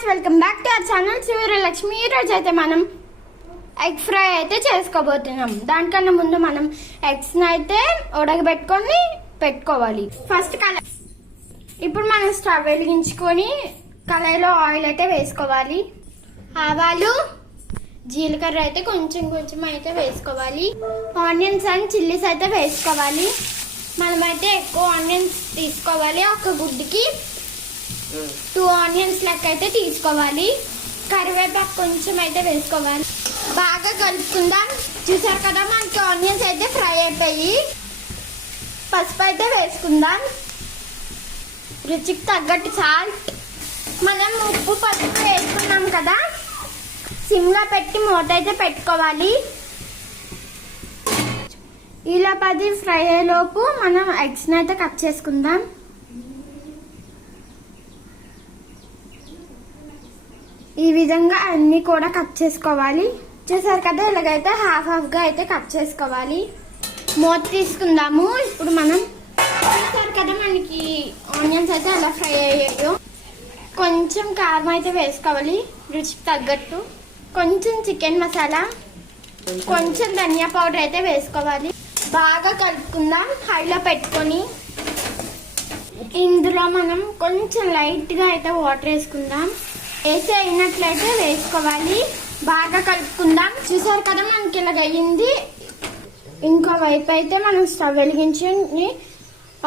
Friends, welcome back to our channel Suryalakshmi. ఈరోజు అయితే మనం ఎగ్ ఫ్రై అయితే చేసుకోబోతున్నాం. దానికన్నా ముందు మనం ఎగ్స్ని అయితే ఉడకబెట్టుకొని పెట్టుకోవాలి. ఫస్ట్ ఇప్పుడు మనం స్టవ్ వెలిగించుకొని కళాయిలో ఆయిల్ అయితే వేసుకోవాలి. ఆవాలు, జీలకర్ర అయితే కొంచెం కొంచెం అయితే వేసుకోవాలి. ఆనియన్స్ అండ్ చిల్లీస్ అయితే వేసుకోవాలి. మనమైతే ఎక్కువ ఆనియన్స్ తీసుకోవాలి. ఒక గుడ్డుకి 2 ఆనియన్స్ లెక్క అయితే తీసుకోవాలి. కరివేపాకు కొంచెం అయితే వేసుకోవాలి. బాగా కలుపుకుందాం. చూసారు కదా, మనకి ఆనియన్స్ అయితే ఫ్రై అయిపోయి. పసుపు అయితే వేసుకుందాం. రుచికి తగ్గట్టు సాల్ట్. మనం ఉప్పు పసుపు వేసుకున్నాం కదా, సిమ్లో పెట్టి మూత అయితే పెట్టుకోవాలి. ఇలా 10 ఫ్రై అయ్యేలోపు మనం ఎగ్స్ని అయితే కట్ చేసుకుందాం. ఈ విధంగా అన్ని కూడా కట్ చేసుకోవాలి. చూసారు కదా, ఇలాగైతే హాఫ్గా అయితే కట్ చేసుకోవాలి. మూత తీసుకుందాము. ఇప్పుడు మనం చూసారు కదా, మనకి ఆనియన్స్ అయితే అలా ఫ్రై అయ్యాయో. కొంచెం కారం అయితే వేసుకోవాలి రుచికి తగ్గట్టు. కొంచెం చికెన్ మసాలా, కొంచెం ధనియా పౌడర్ అయితే వేసుకోవాలి. బాగా కలుపుకుందాం హైలో పెట్టుకొని. ఇందులో మనం కొంచెం లైట్గా అయితే వాటర్ వేసుకుందాం. వేసి అయినట్లయితే వేసుకోవాలి. బాగా కలుపుకుందాం. చూసారు కదా, మనకి ఇలాగ అయ్యింది. ఇంకో వైపు అయితే మనం స్టవ్ వెలిగించి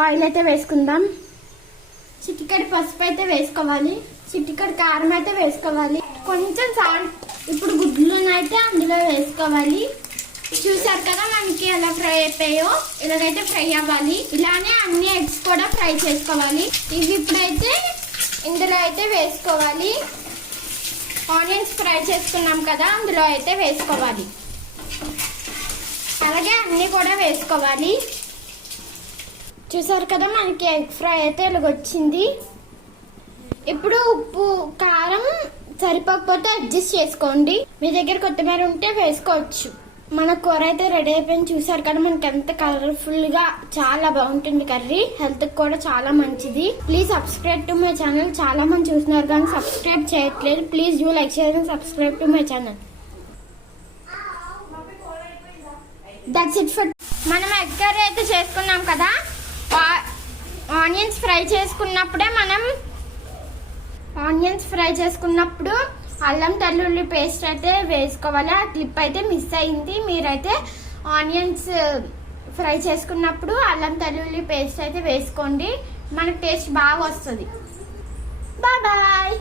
ఆయిల్ అయితే వేసుకుందాం. చిటికెడు పసుపు అయితే వేసుకోవాలి. చిటికెడు కారం అయితే వేసుకోవాలి. కొంచెం సాల్ట్. ఇప్పుడు గుడ్లను అయితే అందులో వేసుకోవాలి. చూసారు కదా, మనకి ఎలా ఫ్రై అయిపోయాయో ఇలాగైతే ఫ్రై అవ్వాలి. ఇలానే అన్ని ఎగ్స్ కూడా ఫ్రై చేసుకోవాలి. ఇవి ఇప్పుడైతే ఇందులో అయితే వేసుకోవాలి. ఆనియన్స్ ఫ్రై చేసుకున్నాం కదా, అందులో అయితే వేసుకోవాలి. అలాగే అన్నీ కూడా వేసుకోవాలి. చూసారు కదా, మనకి ఎగ్ ఫ్రై అయితే ఇలాగొచ్చింది. ఇప్పుడు ఉప్పు కారం సరిపోకపోతే అడ్జస్ట్ చేసుకోండి. మీ దగ్గర కొత్తిమీర ఉంటే వేసుకోవచ్చు. మన కూర అయితే రెడీ అయిపోయింది. చూసారు కదా, మనకి ఎంత కలర్ఫుల్ గా చాలా బాగుంటుంది కర్రీ. హెల్త్ కూడా చాలా మంచిది. Please subscribe to my channel. చాలా మంది చూస్తున్నారు కానీ సబ్స్క్రైబ్ చేయట్లేదు. Please do like, share and subscribe to my channel. That's it for. మనం ఎగ్ కర్రీ అయితే చేసుకున్నాం కదా. ఆనియన్స్ ఫ్రై చేసుకున్నప్పుడు అల్లం వెల్లుల్లి పేస్ట్ అయితే వేసుకోవాలి. ఆ క్లిప్ అయితే మిస్ అయింది. మీరైతే ఆనియన్స్ ఫ్రై చేసుకున్నప్పుడు అల్లం వెల్లుల్లి పేస్ట్ అయితే వేసుకోండి. మనకు టేస్ట్ బాగా వస్తుంది. Bye bye.